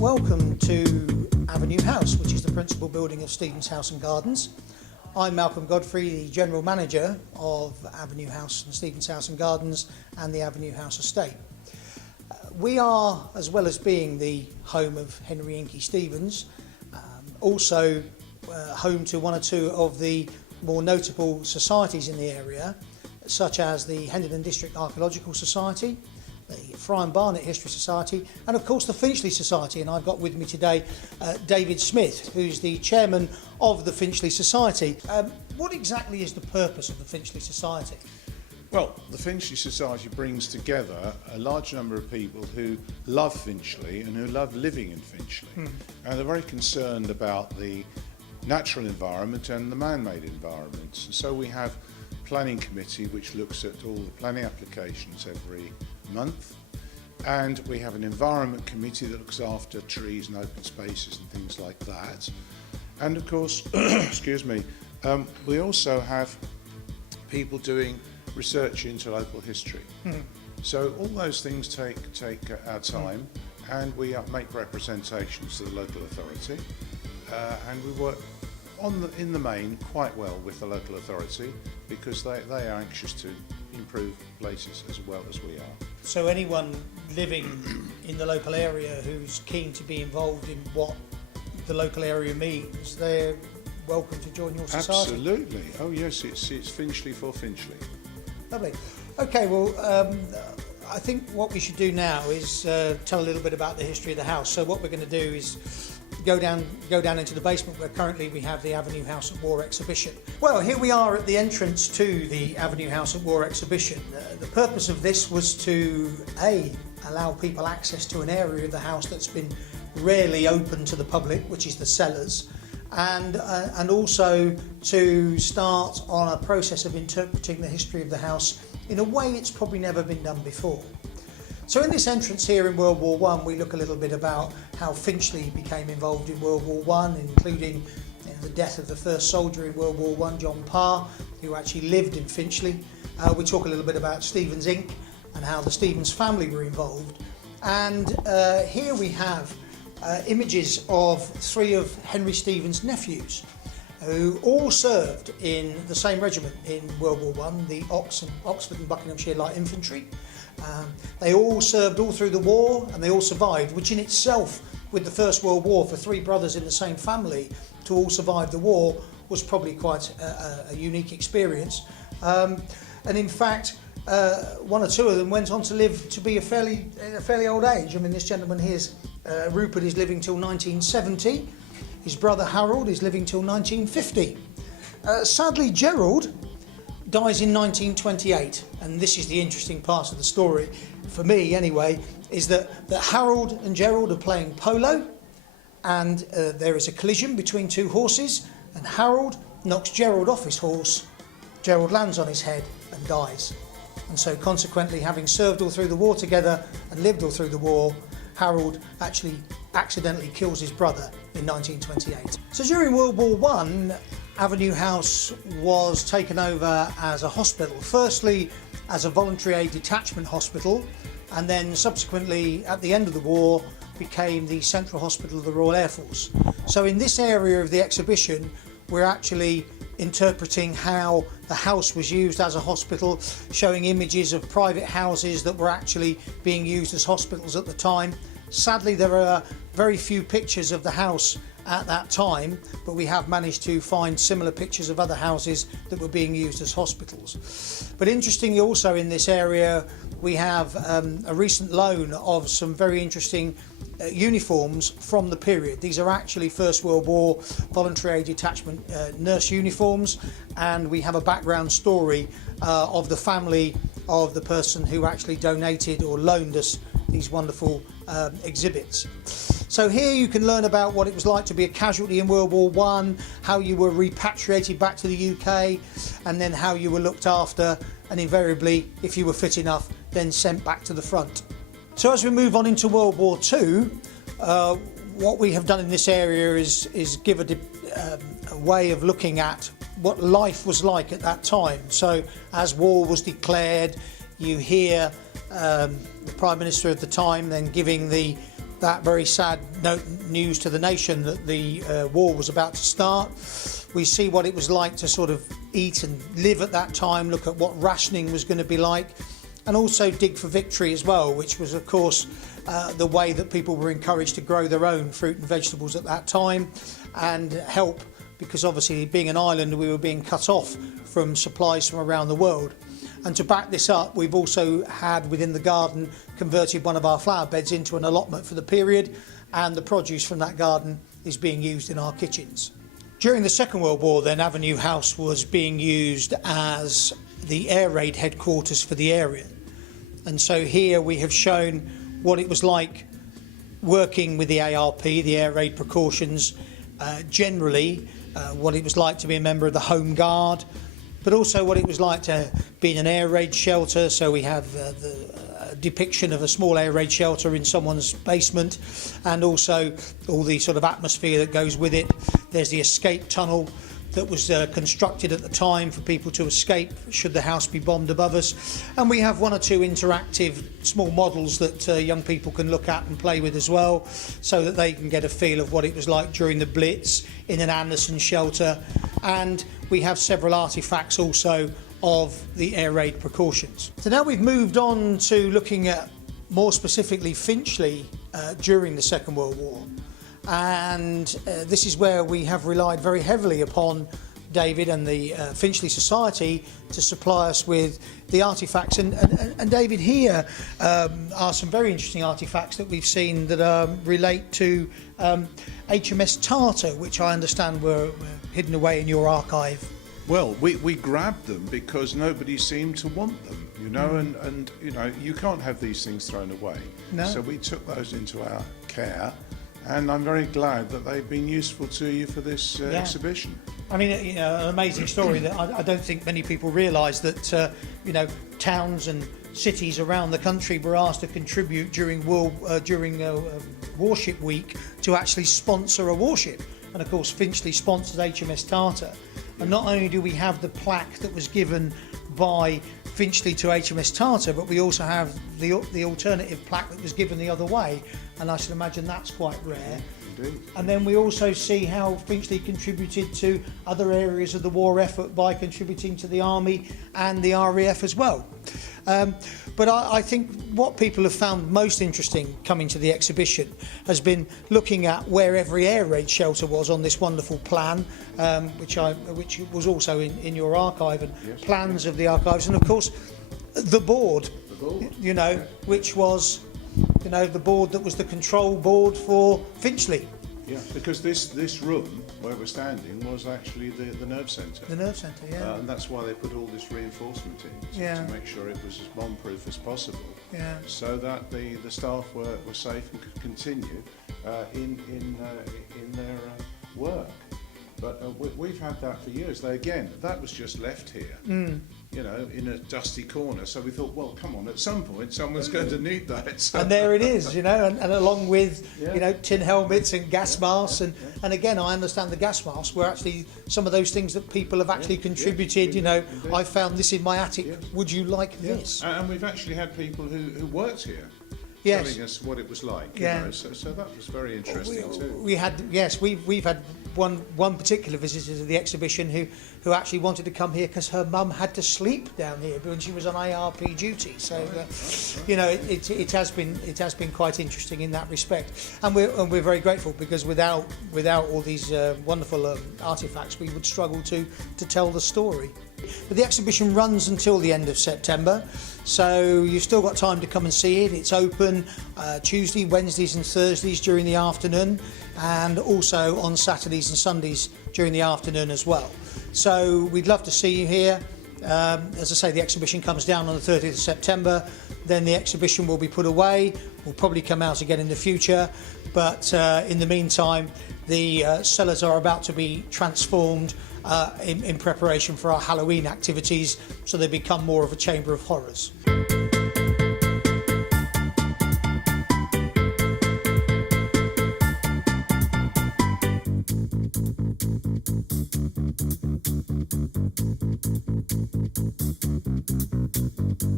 Welcome to Avenue House, which is the principal building of Stevens House and Gardens. I'm Malcolm Godfrey, the General Manager of Avenue House and Stevens House and Gardens and the Avenue House estate. We are, as well as being the home of Henry Inky Stevens, also home to one or two of the more notable societies in the area, such as the Hendon District Archaeological Society, the Barnet History Society, and of course the Finchley Society. And I've got with me today David Smith, who's the chairman of the Finchley Society. What exactly is the purpose of the Finchley Society? Well, the Finchley Society brings together a large number of people who love Finchley and who love living in Finchley. And they're very concerned about the natural environment and the man-made environments. And so we have a planning committee which looks at all the planning applications every month. And we have an environment committee that looks after trees and open spaces and things like that. And of course, excuse me, we also have people doing research into local history. So all those things take our time, and we make representations to the local authority, and we work in the main quite well with the local authority because they are anxious to improve places as well as we are. So anyone living in the local area who's keen to be involved in what the local area means, they're welcome to join your society? Absolutely. Oh yes, it's Finchley for Finchley. Lovely. Okay, well, I think what we should do now is tell a little bit about the history of the house. So what we're going to do is go down into the basement where currently we have the Avenue House at War exhibition. Well, here we are at the entrance to the Avenue House at War exhibition. The purpose of this was to allow people access to an area of the house that's been rarely open to the public, which is the cellars, and also to start on a process of interpreting the history of the house in a way it's probably never been done before. So in this entrance here in World War I, we look a little bit about how Finchley became involved in World War I, including the death of the first soldier in World War I, John Parr, who actually lived in Finchley. We talk a little bit about Stevens Inc. and how the Stevens family were involved. And here we have images of three of Henry Stevens' nephews, who all served in the same regiment in World War I, the Oxford and Buckinghamshire Light Infantry. They all served all through the war, and they all survived, which in itself, with the First World War, for three brothers in the same family to all survive the war was probably quite a unique experience. And in fact, one or two of them went on to live to be a fairly old age. I mean, this gentleman here's Rupert is living till 1970. His brother Harold is living till 1950. Sadly, Gerald dies in 1928, and this is the interesting part of the story, for me anyway, is that Harold and Gerald are playing polo, and there is a collision between two horses, and Harold knocks Gerald off his horse. Gerald lands on his head and dies. And so consequently, having served all through the war together and lived all through the war, Harold actually accidentally kills his brother in 1928. So during World War I, Avenue House was taken over as a hospital, firstly as a voluntary aid detachment hospital, and then subsequently at the end of the war became the Central Hospital of the Royal Air Force. So in this area of the exhibition, we're actually interpreting how the house was used as a hospital, showing images of private houses that were actually being used as hospitals at the time. Sadly, there are very few pictures of the house at that time, but we have managed to find similar pictures of other houses that were being used as hospitals. But interestingly, also in this area, we have a recent loan of some very interesting uniforms from the period. These are actually First World War voluntary aid detachment nurse uniforms, and we have a background story of the family of the person who actually donated or loaned us these wonderful exhibits. So here you can learn about what it was like to be a casualty in World War I, how you were repatriated back to the UK, and then how you were looked after, and invariably, if you were fit enough, then sent back to the front. So as we move on into World War II, what we have done in this area is give a way of looking at what life was like at that time. So as war was declared, you hear the Prime Minister at the time then giving the that very sad news to the nation that the war was about to start. We see what it was like to sort of eat and live at that time, look at what rationing was going to be like, and also dig for victory as well, which was of course the way that people were encouraged to grow their own fruit and vegetables at that time and help, because obviously being an island we were being cut off from supplies from around the world. And to back this up, we've also had within the garden converted one of our flower beds into an allotment for the period, and the produce from that garden is being used in our kitchens. During the Second World War then, Avenue House was being used as the air raid headquarters for the area. And so here we have shown what it was like working with the ARP, the air raid precautions, generally what it was like to be a member of the Home Guard, but also what it was like to be in an air raid shelter. So we have the depiction of a small air raid shelter in someone's basement, and also all the sort of atmosphere that goes with it. There's the escape tunnel that was constructed at the time for people to escape should the house be bombed above us. And we have one or two interactive small models that young people can look at and play with as well, so that they can get a feel of what it was like during the Blitz in an Anderson shelter. And we have several artefacts also of the air raid precautions. So now we've moved on to looking at more specifically Finchley during the Second World War. And this is where we have relied very heavily upon David and the Finchley Society to supply us with the artefacts. And David, here are some very interesting artefacts that we've seen that relate to HMS Tartar, which I understand were hidden away in your archive. Well, we grabbed them because nobody seemed to want them, you know, and you know, you can't have these things thrown away. No. So we took those into our care, and I'm very glad that they've been useful to you for this exhibition. I mean, you know, an amazing story that I don't think many people realise that, you know, towns and cities around the country were asked to contribute during Warship Week to actually sponsor a warship. And of course, Finchley sponsors HMS Tartar. And not only do we have the plaque that was given by Finchley to HMS Tartar, but we also have the alternative plaque that was given the other way. And I should imagine that's quite rare. Indeed. And then we also see how Finchley contributed to other areas of the war effort by contributing to the Army and the RAF as well. But I think what people have found most interesting coming to the exhibition has been looking at where every air raid shelter was on this wonderful plan, which was also in your archive, and yes, plans of the archives, and of course the board. You know, which was, you know, the board that was the control board for Finchley. Yeah, because this room where we're standing was actually the nerve centre. The nerve centre, yeah. And that's why they put all this reinforcement in, to make sure it was as bomb-proof as possible. Yeah. So that the staff were safe and could continue in their work. But we've had that for years. That was just left here, you know, in a dusty corner. So we thought, well, come on, at some point someone's going to need that. So. And there it is, you know, and along with, you know, tin helmets and gas masks. And again, I understand the gas masks were actually some of those things that people have actually contributed. You know, I found this in my attic. Would you like this? And we've actually had people who worked here. Yes. Telling us what it was like, you know, so that was very interesting too. We had, yes, we've had one particular visitor to the exhibition who actually wanted to come here because her mum had to sleep down here when she was on ARP duty. So you know, it has been quite interesting in that respect, and we're very grateful, because without all these wonderful artefacts, we would struggle to tell the story. But the exhibition runs until the end of September, so you've still got time to come and see it. It's open Tuesday, Wednesdays and Thursdays during the afternoon, and also on Saturdays and Sundays during the afternoon as well. So we'd love to see you here. As I say, the exhibition comes down on the 30th of September, then the exhibition will be put away. Will probably come out again in the future, but in the meantime, the cellars are about to be transformed in preparation for our Halloween activities, so they become more of a chamber of horrors.